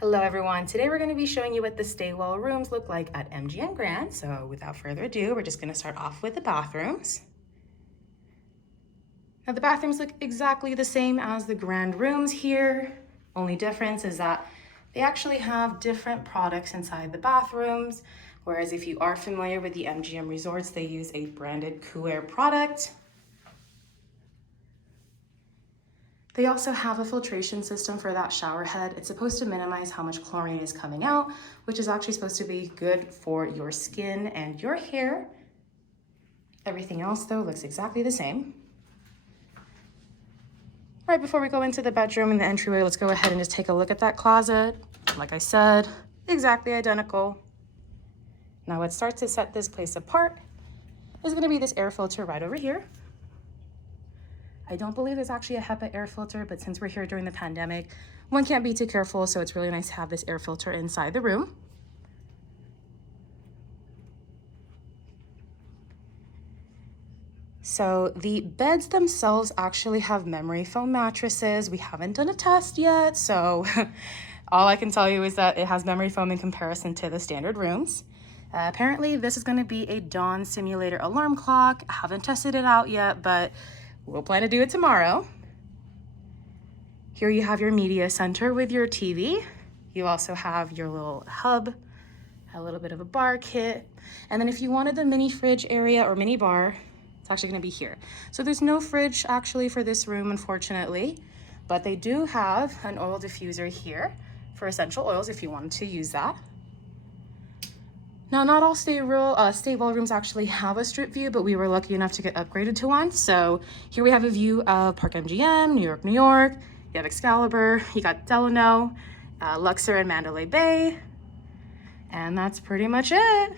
Hello everyone, today we're going to be showing you what the staywell rooms look like at MGM Grand. So without further ado, we're just going to start off with the bathrooms. Now the bathrooms look exactly the same as the Grand rooms here. Only difference is that they actually have different products inside the bathrooms. Whereas if you are familiar with the MGM resorts, they use a branded Cool product. They also have a filtration system for that shower head. It's supposed to minimize how much chlorine is coming out, which is actually supposed to be good for your skin and your hair. Everything else though looks exactly the same. Right before we go into the bedroom and the entryway, let's go ahead and just take a look at that closet. Like I said, exactly identical. Now what starts to set this place apart is gonna be this air filter right over here. I don't believe there's actually a HEPA air filter, but since we're here during the pandemic, one can't be too careful, so it's really nice to have this air filter inside the room. So the beds themselves actually have memory foam mattresses. We haven't done a test yet, so all I can tell you is that it has memory foam in comparison to the standard rooms. Apparently, this is going to be a dawn simulator alarm clock. I haven't tested it out yet, but we'll plan to do it tomorrow. Here you have your media center with your TV. You also have your little hub, a little bit of a bar kit. And then if you wanted the mini fridge area or mini bar, it's actually gonna be here. So there's no fridge actually for this room, unfortunately, but they do have an oil diffuser here for essential oils if you wanted to use that. Now, not all staywell rooms actually have a strip view, but we were lucky enough to get upgraded to one. So here we have a view of Park MGM, New York, New York. You have Excalibur, you got Delano, Luxor and Mandalay Bay. And that's pretty much it.